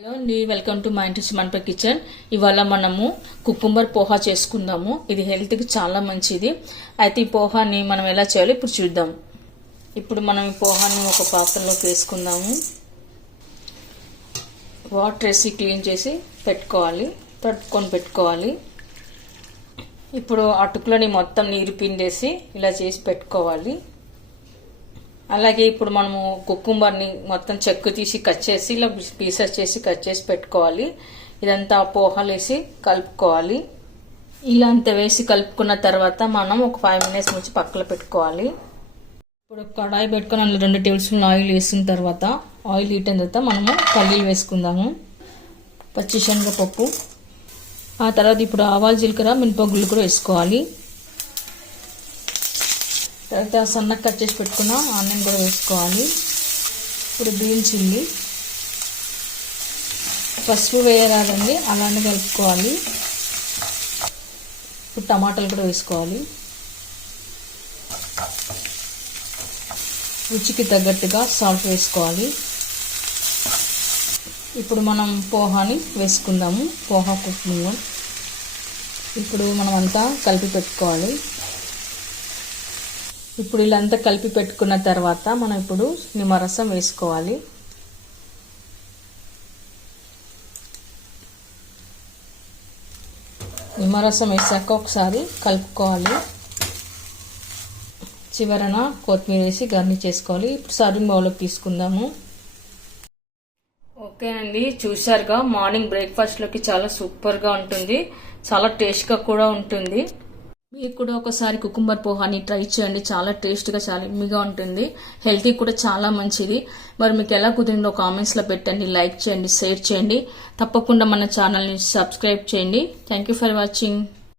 Hello అండి, welcome to మా ఇంటి మనప కిచెన్. ఇవాళ మనము కుకుంబర్ పోహా చేసుకుందాము. ఇది హెల్త్కి చాలా మంచిది. అయితే ఈ పోహాని మనం ఎలా చేయాలో ఇప్పుడు చూద్దాం. ఇప్పుడు మనం ఈ పోహాని ఒక పాత్రలోకి వేసుకుందాము. వాటర్ వేసి క్లీన్ చేసి పెట్టుకోవాలి, తట్టుకొని పెట్టుకోవాలి. ఇప్పుడు అటుకులని మొత్తం నీరు పిండేసి ఇలా చేసి పెట్టుకోవాలి. అలాగే ఇప్పుడు మనము కుకుంబర్ని మొత్తం చెక్కు తీసి కట్ చేసి ఇలా పీసెస్ చేసి కట్ చేసి పెట్టుకోవాలి. ఇదంతా పోహాలు వేసి కలుపుకోవాలి. ఇలా అంత వేసి కలుపుకున్న తర్వాత మనం ఒక 5 minutes నుంచి పక్కన పెట్టుకోవాలి. ఇప్పుడు కడాయి పెట్టుకొని అందులో 2 టేబుల్ స్పూన్ ఆయిల్ వేసిన తర్వాత ఆయిల్ హీట్ అయిన తర్వాత మనము పల్లీలు వేసుకుందాము, పచ్చిశనగపప్పు, ఆ తర్వాత ఇప్పుడు ఆవాలు, జీలకర్ర, మినపగుళ్ళు కూడా వేసుకోవాలి. తర్వాత సన్నగా కట్ చేసి పెట్టుకున్న ఆనియన్ కూడా వేసుకోవాలి. ఇప్పుడు గ్రీన్ చిల్లీ, పసుపు వేయరాదండి, అలానే కలుపుకోవాలి. ఇప్పుడు టమాటాలు కూడా వేసుకోవాలి. రుచికి తగ్గట్టుగా సాల్ట్ వేసుకోవాలి. ఇప్పుడు మనం పోహాని వేసుకుందాము, పోహా కుకుంబర్. ఇప్పుడు మనం అంతా కలిపి పెట్టుకోవాలి. ఇప్పుడు ఇలా అంతా కలిపి పెట్టుకున్న తర్వాత మనం ఇప్పుడు నిమ్మరసం వేసుకోవాలి. నిమ్మరసం వేసాక ఒకసారి కలుపుకోవాలి. చివరన కొత్తిమీర వేసి గార్నిష్ చేసుకోవాలి. ఇప్పుడు సర్వింగ్ బౌల్లోకి తీసుకుందాము. ఓకేనండి, చూశారుగా, మార్నింగ్ బ్రేక్ఫాస్ట్లోకి చాలా సూపర్గా ఉంటుంది, చాలా టేస్ట్గా కూడా ఉంటుంది. మీరు కూడా ఒకసారి కుకుంబర్ పోహాని ట్రై చేయండి. చాలా టేస్ట్గా, చాలా ఎమ్మీగా ఉంటుంది. హెల్తీ కూడా చాలా మంచిది. మరి మీకు ఎలా కుదిరిందో కామెంట్స్లో పెట్టండి, లైక్ చేయండి, షేర్ చేయండి. తప్పకుండా మన ఛానల్ని సబ్స్క్రైబ్ చేయండి. Thank you for watching.